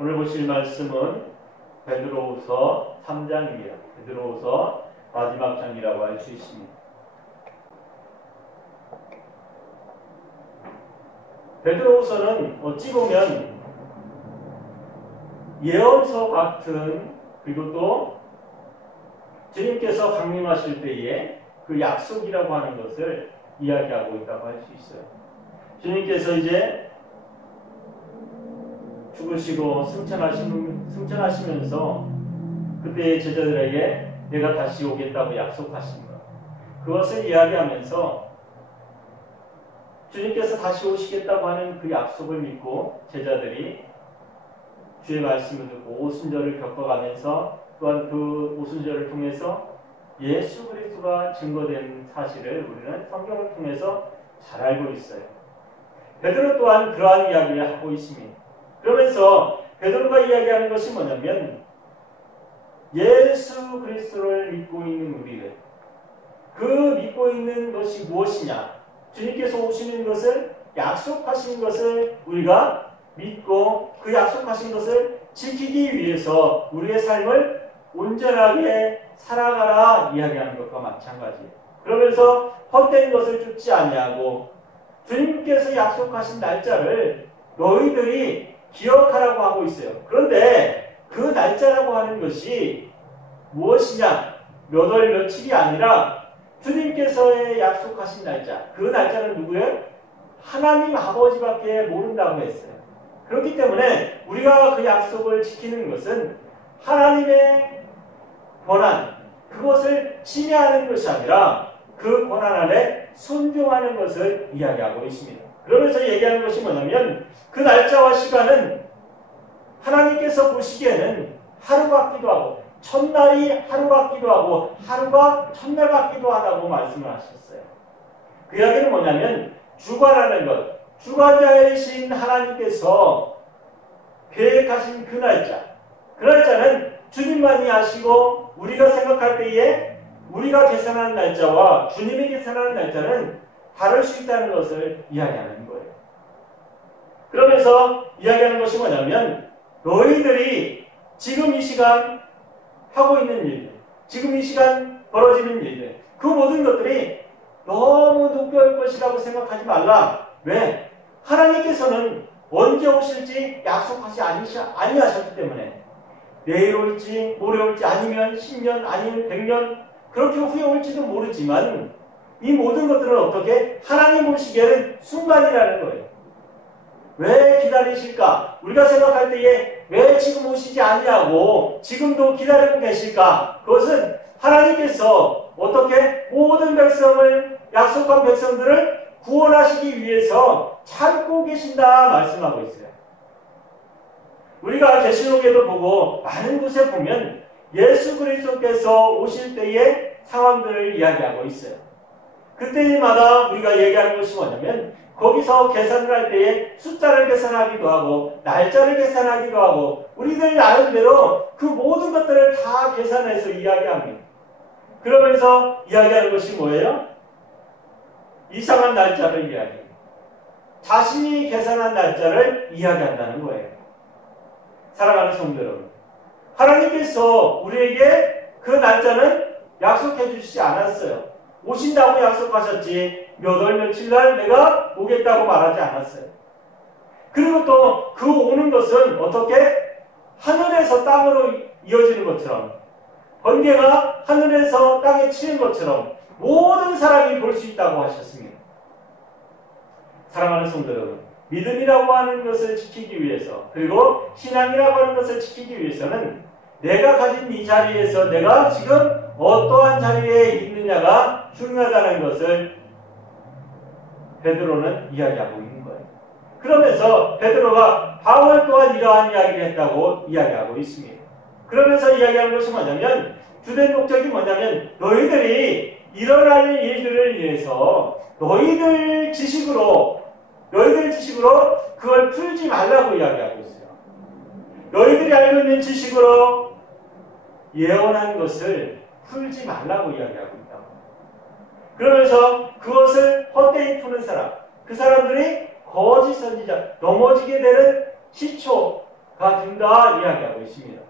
오늘 보실 말씀은 베드로후서 3장입니다. 베드로후서 마지막 장이라고 할 수 있습니다. 베드로후서는 어찌 보면 예언서 같은, 그리고 또 주님께서 강림하실 때에 그 약속이라고 하는 것을 이야기하고 있다고 할 수 있어요. 주님께서 이제 죽으시고 승천하시면서 그때 제자들에게 내가 다시 오겠다고 약속하신 것, 그것을 이야기하면서 주님께서 다시 오시겠다고 하는 그 약속을 믿고 제자들이 주의 말씀을 듣고 오순절을 겪어가면서 또한 그 오순절을 통해서 예수 그리스도가 증거된 사실을 우리는 성경을 통해서 잘 알고 있어요. 베드로 또한 그러한 이야기를 하고 있습니다. 그러면서 베드로가 이야기하는 것이 뭐냐면 예수 그리스도를 믿고 있는 우리들, 그 믿고 있는 것이 무엇이냐, 주님께서 오시는 것을 약속하신 것을 우리가 믿고 그 약속하신 것을 지키기 위해서 우리의 삶을 온전하게 살아가라 이야기하는 것과 마찬가지예요. 그러면서 헛된 것을 쫓지 아니하고 주님께서 약속하신 날짜를 너희들이 기억하라고 하고 있어요. 그런데 그 날짜라고 하는 것이 무엇이냐, 몇 월 며칠이 아니라 주님께서의 약속하신 날짜, 그 날짜는 누구예요? 하나님 아버지밖에 모른다고 했어요. 그렇기 때문에 우리가 그 약속을 지키는 것은 하나님의 권한, 그것을 침해하는 것이 아니라 그 권한 안에 순종하는 것을 이야기하고 있습니다. 그러면서 얘기하는 것이 뭐냐면 그 날짜와 시간은 하나님께서 보시기에는 하루 같기도 하고 첫날이 하루 같기도 하고 하루가 첫날 같기도 하다고 말씀을 하셨어요. 그 이야기는 뭐냐면 주관하는 것, 주관자이신 하나님께서 계획하신 그 날짜는 주님만이 아시고 우리가 생각할 때에 우리가 계산하는 날짜와 주님이 계산하는 날짜는 다를 수 있다는 것을 이야기하는 거예요. 그러면서 이야기하는 것이 뭐냐면 너희들이 지금 이 시간 하고 있는 일들, 지금 이 시간 벌어지는 일들, 그 모든 것들이 너무 눈뼈일 것이라고 생각하지 말라. 왜? 하나님께서는 언제 오실지 약속하지 아니하셨기 때문에 내일 올지 모레 올지 아니면 10년 아니면 100년 그렇게 후에 올지도 모르지만 이 모든 것들은 어떻게? 하나님 보시기에는 순간이라는 거예요. 왜 기다리실까? 우리가 생각할 때에 왜 지금 오시지 아니하고 지금도 기다리고 계실까? 그것은 하나님께서 어떻게 모든 백성을, 약속한 백성들을 구원하시기 위해서 참고 계신다 말씀하고 있어요. 우리가 계시록에도 보고 많은 곳에 보면 예수 그리스도께서 오실 때의 상황들을 이야기하고 있어요. 그때마다 우리가 얘기하는 것이 뭐냐면 거기서 계산을 할 때에 숫자를 계산하기도 하고 날짜를 계산하기도 하고 우리들 나름대로 그 모든 것들을 다 계산해서 이야기합니다. 그러면서 이야기하는 것이 뭐예요? 이상한 날짜를 이야기해요. 자신이 계산한 날짜를 이야기한다는 거예요. 사랑하는 성도 여러분, 하나님께서 우리에게 그 날짜는 약속해 주시지 않았어요. 오신다고 약속하셨지 몇 월 며칠 날 내가 오겠다고 말하지 않았어요. 그리고 또 그 오는 것은 어떻게? 하늘에서 땅으로 이어지는 것처럼, 번개가 하늘에서 땅에 치는 것처럼 모든 사람이 볼 수 있다고 하셨습니다. 사랑하는 성도 여러분, 믿음이라고 하는 것을 지키기 위해서, 그리고 신앙이라고 하는 것을 지키기 위해서는 내가 가진 이 자리에서 내가 지금 어떠한 자리에 있느냐가 중요하다는 것을 베드로는 이야기하고 있는 거예요. 그러면서 베드로가 바울 또한 이러한 이야기를 했다고 이야기하고 있습니다. 그러면서 이야기하는 것이 뭐냐면 주된 목적이 뭐냐면 너희들이 일어날 일들을 위해서 너희들 지식으로 그걸 풀지 말라고 이야기하고 있어요. 너희들이 알고 있는 지식으로 예언한 것을 풀지 말라고 이야기하고 있다고. 그러면서 그것을 헛되이 푸는 사람, 그 사람들이 거짓 선지자, 넘어지게 되는 시초, 된다 이야기하고 있습니다.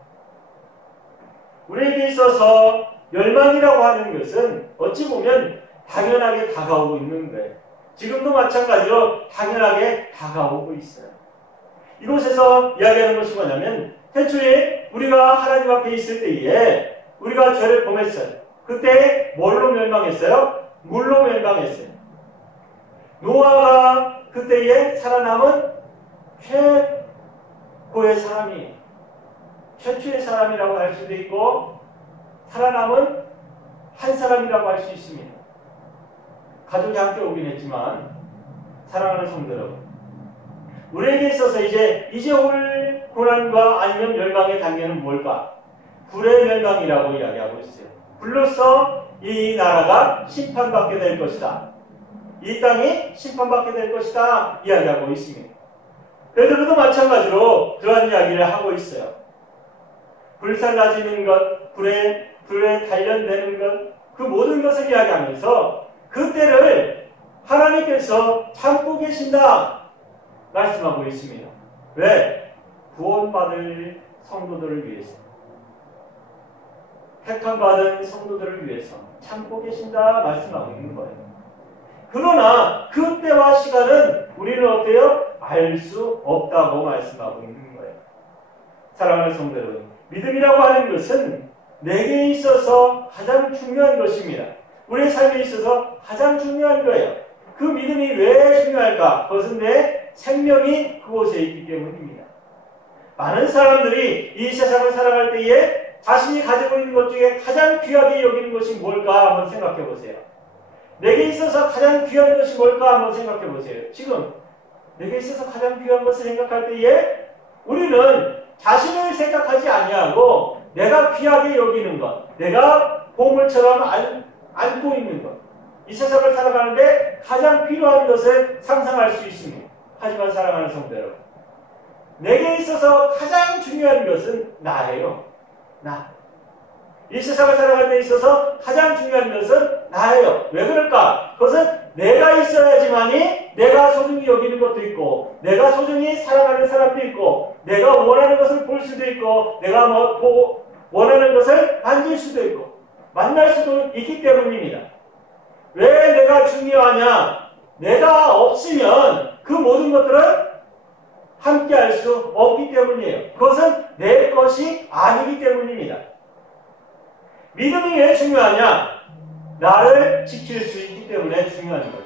우리에게 있어서 멸망이라고 하는 것은 어찌 보면 당연하게 다가오고 있는 거예요. 지금도 마찬가지로 당연하게 다가오고 있어요. 이곳에서 이야기하는 것이 뭐냐면 태초에 우리가 하나님 앞에 있을 때에 우리가 죄를 범했어요. 그때 뭘로 멸망했어요? 물로 멸망했어요. 노아가 그때에 살아남은 최고의 사람이 최초의 사람이라고 할 수도 있고 살아남은 한 사람이라고 할 수 있습니다. 가족이 함께 오긴 했지만 사랑하는 성도 여러분, 우리에게 있어서 이제 올 고난과 아니면 멸망의 단계는 뭘까? 불의 멸망이라고 이야기하고 있어요. 불로써 이 나라가 심판받게 될 것이다. 이 땅이 심판받게 될 것이다 이야기하고 있습니다. 베드로도 마찬가지로 그러한 이야기를 하고 있어요. 불살라지는 것, 불에 단련되는 것, 그 모든 것을 이야기하면서 그때를 하나님께서 참고 계신다 말씀하고 있습니다. 왜? 구원받을 성도들을 위해서, 택함받은 성도들을 위해서 참고 계신다 말씀하고 있는 거예요. 그러나 그때와 시간은 우리는 어때요? 알 수 없다고 말씀하고 있는 거예요. 사랑하는 성도 여러분, 믿음이라고 하는 것은 내게 있어서 가장 중요한 것입니다. 우리의 삶에 있어서 가장 중요한 거예요. 그 믿음이 왜 중요할까? 그것은 내 생명이 그곳에 있기 때문입니다. 많은 사람들이 이 세상을 살아갈 때에 자신이 가지고 있는 것 중에 가장 귀하게 여기는 것이 뭘까 한번 생각해 보세요. 내게 있어서 가장 귀한 것이 뭘까 한번 생각해 보세요. 지금 내게 있어서 가장 귀한 것을 생각할 때에 우리는 자신을 생각하지 아니하고 내가 귀하게 여기는 것, 내가 보물처럼 안고 있는 것, 이 세상을 살아가는데 가장 필요한 것을 상상할 수 있습니다. 하지만 사랑하는 성도 여러분, 내게 있어서 가장 중요한 것은 나예요. 나. 이 세상을 살아가는 데 있어서 가장 중요한 것은 나예요. 왜 그럴까? 그것은 내가 있어야지만이 내가 소중히 여기는 것도 있고, 내가 소중히 사랑하는 사람도 있고, 내가 원하는 것을 볼 수도 있고, 내가 원하는 것을 만질 수도 있고, 만날 수도 있기 때문입니다. 왜 내가 중요하냐? 내가 없으면 그 모든 것들은 함께 할 수 없기 때문이에요. 그것은 내 것이 아니기 때문입니다. 믿음이 왜 중요하냐? 나를 지킬 수 있기 때문에 중요한 거죠.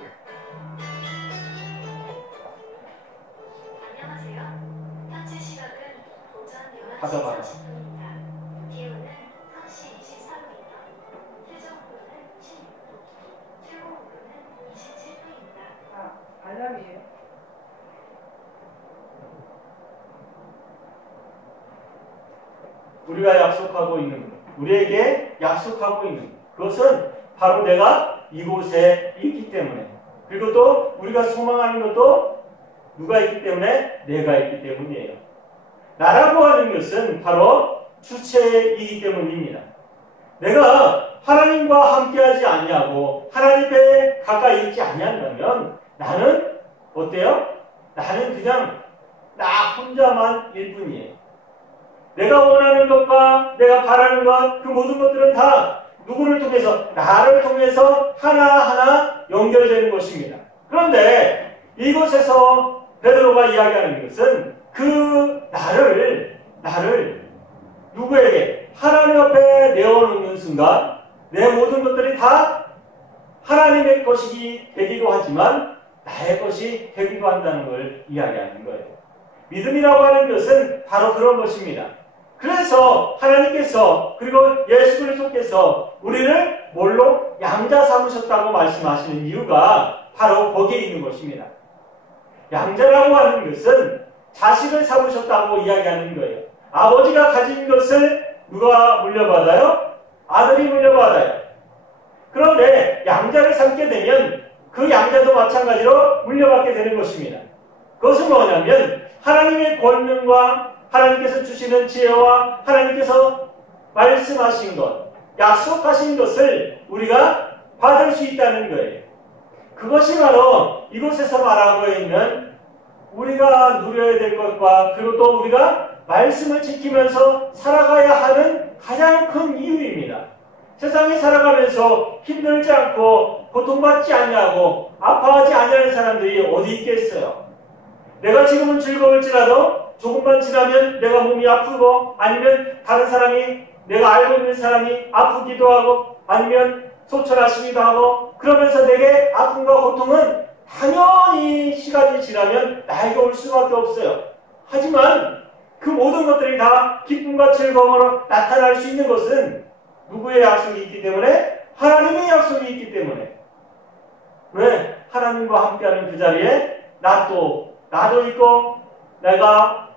안녕하세요. 현재 시각은 오전 11시 30분입니다. 기온은 서시 24도이며 최저온도는 16도, 최고온도는 27도입니다. 알람이에요. 우리가 약속하고 있는 것, 우리에게 약속하고 있는 것, 그것은 바로 내가 이곳에 있기 때문에, 그리고 또 우리가 소망하는 것도 누가 있기 때문에? 내가 있기 때문이에요. 나라고 하는 것은 바로 주체이기 때문입니다. 내가 하나님과 함께하지 아니하고 하나님께 가까이 있지 아니한다면 나는 어때요? 나는 그냥 나 혼자만 일 뿐이에요. 내가 원하는 것과 내가 바라는 것, 그 모든 것들은 다 누구를 통해서? 나를 통해서 하나하나 연결되는 것입니다. 그런데 이곳에서 베드로가 이야기하는 것은 그 나를 누구에게? 하나님 앞에 내어놓는 순간 내 모든 것들이 다 하나님의 것이 되기도 하지만 나의 것이 되기도 한다는 걸 이야기하는 거예요. 믿음이라고 하는 것은 바로 그런 것입니다. 그래서 하나님께서 그리고 예수 그리스도께서 우리를 뭘로? 양자 삼으셨다고 말씀하시는 이유가 바로 거기에 있는 것입니다. 양자라고 하는 것은 자식을 삼으셨다고 이야기하는 거예요. 아버지가 가진 것을 누가 물려받아요? 아들이 물려받아요. 그런데 양자를 삼게 되면 그 양자도 마찬가지로 물려받게 되는 것입니다. 그것은 뭐냐면 하나님의 권능과 하나님께서 주시는 지혜와 하나님께서 말씀하신 것, 약속하신 것을 우리가 받을 수 있다는 거예요. 그것이 바로 이곳에서 말하고 있는 우리가 누려야 될 것과 그리고 또 우리가 말씀을 지키면서 살아가야 하는 가장 큰 이유입니다. 세상에 살아가면서 힘들지 않고 고통받지 않냐고 아파하지 않냐는 사람들이 어디 있겠어요. 내가 지금은 즐거울지라도 조금만 지나면 내가 몸이 아프고 아니면 다른 사람이 내가 알고 있는 사람이 아프기도 하고 아니면 소천하시기도 하고 그러면서 내게 아픔과 고통은 당연히 시간이 지나면 나에게 올 수밖에 없어요. 하지만 그 모든 것들이 다 기쁨과 즐거움으로 나타날 수 있는 것은 누구의 약속이 있기 때문에? 하나님의 약속이 있기 때문에. 왜? 하나님과 함께하는 그 자리에 나도 있고 내가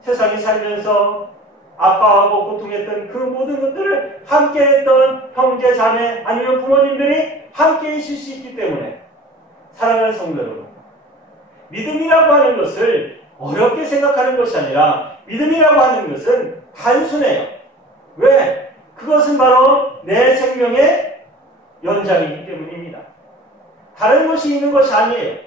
세상에 살면서 아파하고 고통했던 그 모든 것들을 함께했던 형제, 자매 아니면 부모님들이 함께 있을 수 있기 때문에 사랑하는 성도 여러분, 믿음이라고 하는 것을 어렵게 생각하는 것이 아니라 믿음이라고 하는 것은 단순해요. 왜? 그것은 바로 내 생명의 연장이기 때문입니다. 다른 것이 있는 것이 아니에요.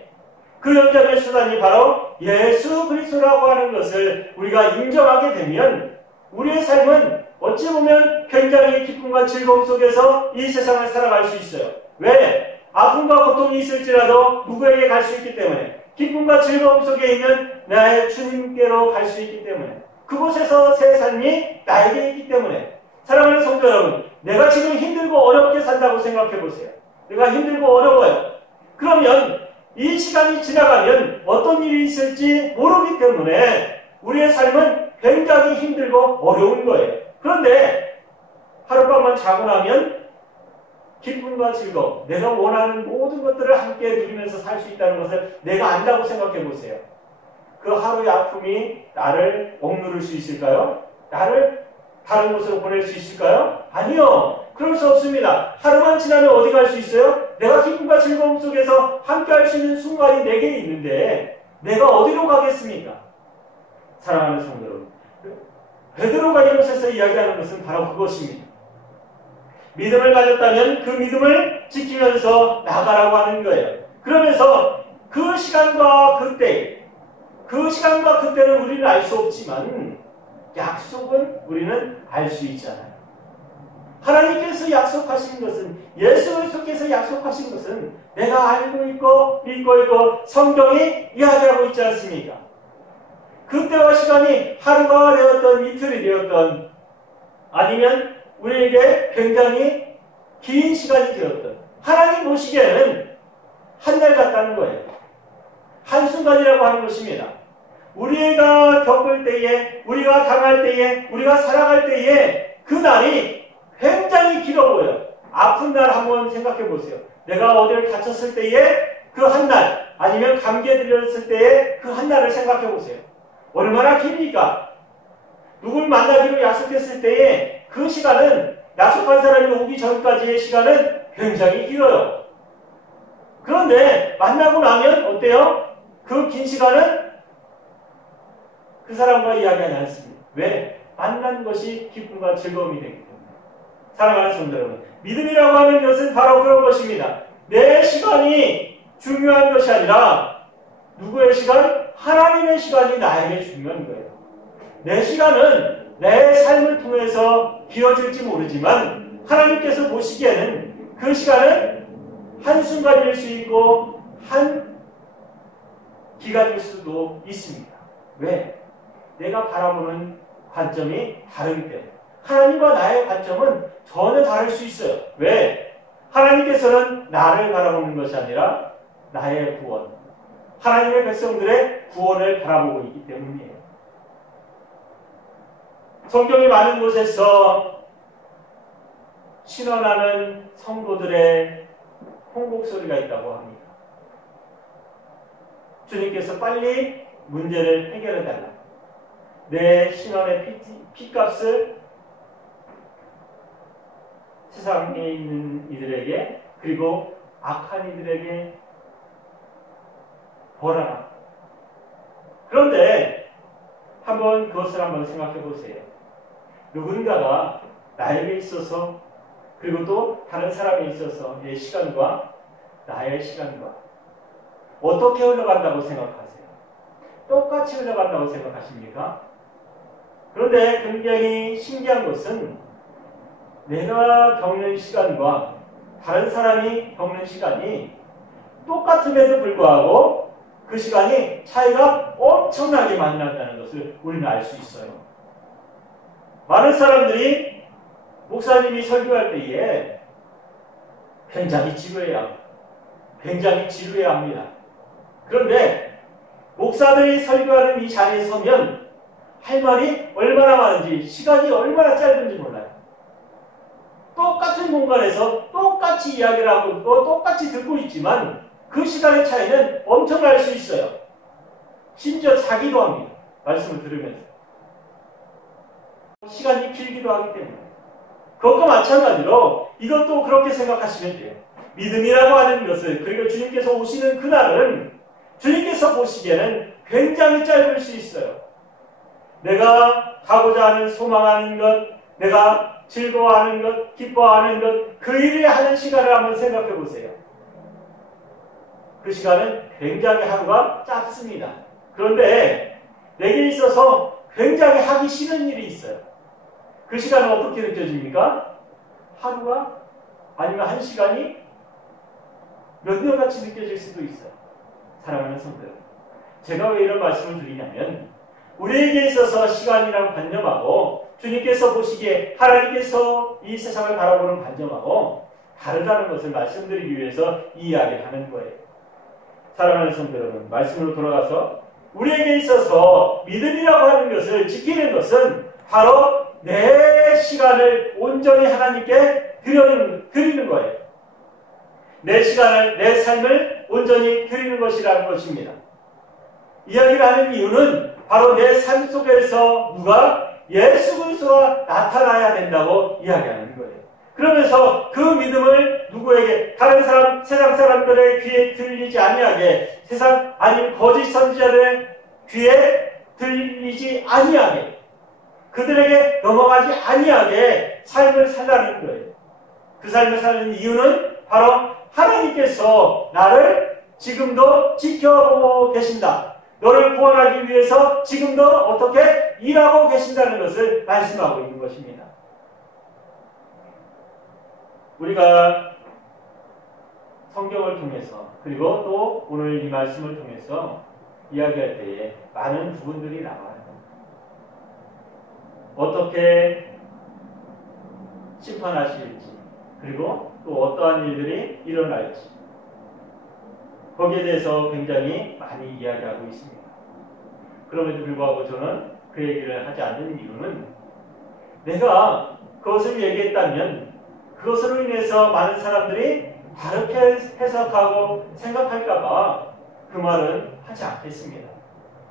그 연장의 수단이 바로 예수 그리스도라고 하는 것을 우리가 인정하게 되면 우리의 삶은 어찌 보면 굉장히 기쁨과 즐거움 속에서 이 세상을 살아갈 수 있어요. 왜? 아픔과 고통이 있을지라도 누구에게 갈 수 있기 때문에 기쁨과 즐거움 속에 있는 나의 주님께로 갈 수 있기 때문에 그곳에서 새 삶이 나에게 있기 때문에 사랑하는 성도 여러분, 내가 지금 힘들고 어렵게 산다고 생각해 보세요. 내가 힘들고 어려워요. 그러면 이 시간이 지나가면 어떤 일이 있을지 모르기 때문에 우리의 삶은 굉장히 힘들고 어려운 거예요. 그런데 하룻밤만 자고 나면 기쁨과 즐거움, 내가 원하는 모든 것들을 함께 누리면서 살 수 있다는 것을 내가 안다고 생각해 보세요. 그 하루의 아픔이 나를 억누를 수 있을까요? 나를 다른 곳으로 보낼 수 있을까요? 아니요. 그럴 수 없습니다. 하루만 지나면 어디 갈 수 있어요? 내가 기쁨과 즐거움 속에서 함께 할 수 있는 순간이 내게 있는데 내가 어디로 가겠습니까? 사랑하는 성도 여러분, 베드로가 이곳에서 이야기하는 것은 바로 그것입니다. 믿음을 가졌다면 그 믿음을 지키면서 나가라고 하는 거예요. 그러면서 그 시간과 그때는 우리는 알 수 없지만 약속은 우리는 알 수 있잖아요. 하나님께서 약속하신 것은, 예수 그리스도께서 약속하신 것은 내가 알고 있고 믿고 있고 성경이 이야기하고 있지 않습니까? 그때와 시간이 하루가 되었던 이틀이 되었던 아니면 우리에게 굉장히 긴 시간이 되었던 하나님 보시기에는 한 달 같다는 거예요. 한순간이라고 하는 것입니다. 우리가 겪을 때에, 우리가 당할 때에, 우리가 살아갈 때에 그 날이 굉장히 길어 보여요. 아픈 날 한번 생각해 보세요. 내가 어디를 다쳤을 때에 그 한 날, 아니면 감기에 들렸을 때에 그 한 날을 생각해 보세요. 얼마나 깁니까? 누굴 만나기로 약속했을 때에 그 시간은 약속한 사람이 오기 전까지의 시간은 굉장히 길어요. 그런데 만나고 나면 어때요? 그 긴 시간은 그 사람과 이야기하지 않습니다. 왜? 만난 것이 기쁨과 즐거움이 되기 때문에. 사랑하는 성도 여러분, 믿음이라고 하는 것은 바로 그런 것입니다. 내 시간이 중요한 것이 아니라 누구의 시간? 하나님의 시간이 나에게 중요한 거예요. 내 시간은 내 삶을 통해서 길어질지 모르지만 하나님께서 보시기에는 그 시간은 한순간일 수 있고 한 기간일 수도 있습니다. 왜? 내가 바라보는 관점이 다르기 때문에. 하나님과 나의 관점은 전혀 다를 수 있어요. 왜? 하나님께서는 나를 바라보는 것이 아니라 나의 구원, 하나님의 백성들의 구원을 바라보고 있기 때문이에요. 성경이 많은 곳에서 신원하는 성도들의 통곡 소리가 있다고 합니다. 주님께서 빨리 문제를 해결해달라. 내 신원의 피값을 세상에 있는 이들에게, 그리고 악한 이들에게 벌하라. 그런데 그것을 한번 생각해 보세요. 누군가가 나에게 있어서, 그리고 또 다른 사람에 있어서 내 시간과 나의 시간과 어떻게 흘러간다고 생각하세요? 똑같이 흘러간다고 생각하십니까? 그런데 굉장히 신기한 것은 내가 겪는 시간과 다른 사람이 겪는 시간이 똑같음에도 불구하고 그 시간이 차이가 엄청나게 많이 난다는 것을 우리는 알 수 있어요. 많은 사람들이 목사님이 설교할 때에 굉장히 지루해야 합니다. 그런데 목사들이 설교하는 이 자리에 서면 할 말이 얼마나 많은지, 시간이 얼마나 짧은지 몰라요. 똑같은 공간에서 똑같이 이야기를 하고 있고 똑같이 듣고 있지만 그 시간의 차이는 엄청날 수 있어요. 심지어 자기도 합니다. 말씀을 들으면서. 시간이 길기도 하기 때문에. 그것과 마찬가지로 이것도 그렇게 생각하시면 돼요. 믿음이라고 하는 것을, 그리고 주님께서 오시는 그날은 주님께서 보시기에는 굉장히 짧을 수 있어요. 내가 가고자 하는, 소망하는 것, 내가 즐거워하는 것, 기뻐하는 것, 그 일을 하는 시간을 한번 생각해 보세요. 그 시간은 굉장히 하루가 짧습니다. 그런데 내게 있어서 굉장히 하기 싫은 일이 있어요. 그 시간은 어떻게 느껴집니까? 하루가 아니면 한 시간이 몇 년같이 느껴질 수도 있어요. 사랑하는 성도들, 제가 왜 이런 말씀을 드리냐면 우리에게 있어서 시간이란 관념하고 주님께서 보시기에 하나님께서 이 세상을 바라보는 관념하고 다르다는 것을 말씀드리기 위해서 이 이야기를 하는 거예요. 사랑하는 성도 여러분, 말씀으로 돌아가서 우리에게 있어서 믿음이라고 하는 것을 지키는 것은 바로 내 시간을 온전히 하나님께 드리는 거예요. 내 시간을, 내 삶을 온전히 드리는 것이라는 것입니다. 이야기를 하는 이유는 바로 내 삶 속에서 누가 예수 그리스도가 나타나야 된다고 이야기하는 거예요. 그러면서 그 믿음을 누구에게, 다른 사람, 세상 사람들의 귀에 들리지 아니하게, 세상 아니면 거짓 선지자들의 귀에 들리지 아니하게, 그들에게 넘어가지 아니하게 삶을 살라는 거예요. 그 삶을 사는 이유는 바로 하나님께서 나를 지금도 지켜보고 계신다. 너를 구원하기 위해서 지금도 어떻게 일하고 계신다는 것을 말씀하고 있는 것입니다. 우리가 성경을 통해서, 그리고 또 오늘 이 말씀을 통해서 이야기할 때에 많은 부분들이 나와요. 어떻게 심판하실지, 그리고 또 어떠한 일들이 일어날지, 거기에 대해서 굉장히 많이 이야기하고 있습니다. 그럼에도 불구하고 저는 그 얘기를 하지 않는 이유는 내가 그것을 얘기했다면 그것으로 인해서 많은 사람들이 다르게 해석하고 생각할까봐 그 말은 하지 않겠습니다.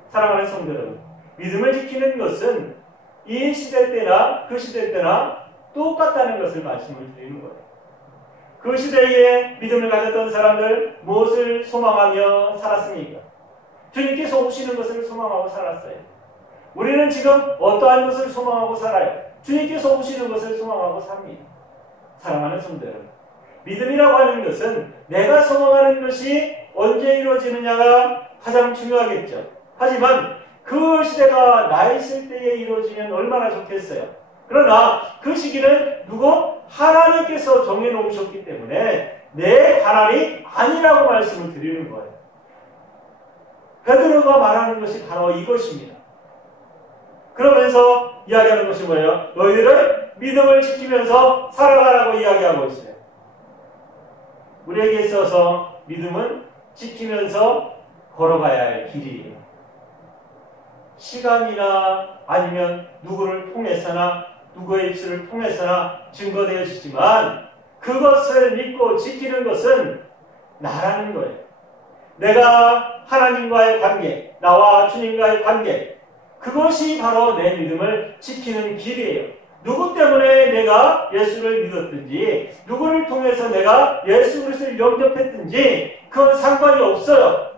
사랑하는 성도 여러분, 믿음을 지키는 것은 이 시대 때나 그 시대 때나 똑같다는 것을 말씀을 드리는 거예요. 그 시대에 믿음을 가졌던 사람들 무엇을 소망하며 살았습니까? 주님께서 오시는 것을 소망하고 살았어요. 우리는 지금 어떠한 것을 소망하고 살아요? 주님께서 오시는 것을 소망하고 삽니다. 사랑하는 성도 여러분, 믿음이라고 하는 것은 내가 소망하는 것이 언제 이루어지느냐가 가장 중요하겠죠. 하지만 그 시대가 나 있을 때에 이루어지면 얼마나 좋겠어요. 그러나 그 시기는 누구? 하나님께서 정해놓으셨기 때문에 내 관할이 아니라고 말씀을 드리는 거예요. 베드로가 말하는 것이 바로 이것입니다. 그러면서 이야기하는 것이 뭐예요? 너희들은 믿음을 지키면서 살아가라고 이야기하고 있어요. 우리에게 있어서 믿음은 지키면서 걸어가야 할 길이에요. 시간이나 아니면 누구를 통해서나 누구의 입술을 통해서나 증거되어지지만 그것을 믿고 지키는 것은 나라는 거예요. 내가 하나님과의 관계, 나와 주님과의 관계, 그것이 바로 내 믿음을 지키는 길이에요. 누구 때문에 내가 예수를 믿었든지, 누구를 통해서 내가 예수 그리스도를 영접했든지 그건 상관이 없어요.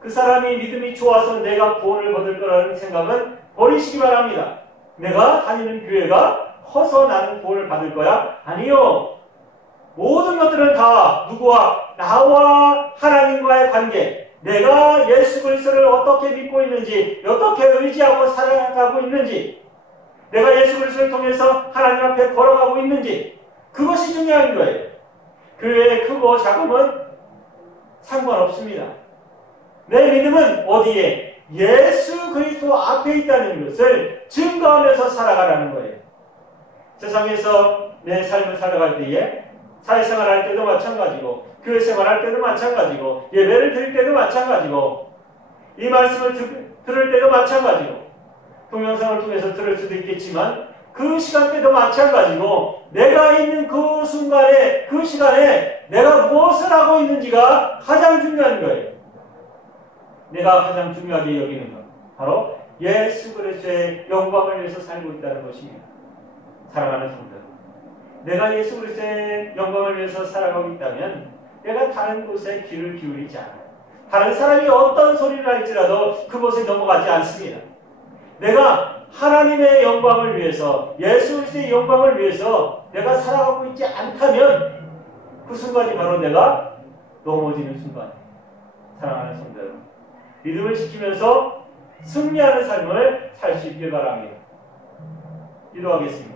그 사람이 믿음이 좋아서 내가 구원을 받을 거라는 생각은 버리시기 바랍니다. 내가 다니는 교회가 커서 나는 구원을 받을 거야? 아니요. 모든 것들은 다 누구와? 나와 하나님과의 관계, 내가 예수 그리스도를 어떻게 믿고 있는지, 어떻게 의지하고 살아가고 있는지, 내가 예수 그리스도를 통해서 하나님 앞에 걸어가고 있는지, 그것이 중요한 거예요. 교회의 크고 작음은 상관없습니다. 내 믿음은 어디에? 예수 그리스도 앞에 있다는 것을 증거하면서 살아가라는 거예요. 세상에서 내 삶을 살아갈 때에 사회생활 할 때도 마찬가지고 교회 생활할 때도 마찬가지고 예배를 드릴 때도 마찬가지고 이 말씀을 들을 때도 마찬가지고 동영상을 통해서 들을 수도 있겠지만 그 시간대도 마찬가지고 내가 있는 그 순간에 그 시간에 내가 무엇을 하고 있는지가 가장 중요한 거예요. 내가 가장 중요하게 여기는 것 바로 예수 그리스도의 영광을 위해서 살고 있다는 것입니다. 사랑하는 성도, 내가 예수 그리스도의 영광을 위해서 살아가고 있다면 내가 다른 곳에 귀를 기울이지 않아요. 다른 사람이 어떤 소리를 할지라도 그곳에 넘어가지 않습니다. 내가 하나님의 영광을 위해서 예수 그리스도의 영광을 위해서 내가 살아가고 있지 않다면 그 순간이 바로 내가 넘어지는 순간이에요. 사랑하는 성도 여러분, 믿음을 지키면서 승리하는 삶을 살 수 있길 바랍니다. 기도하겠습니다.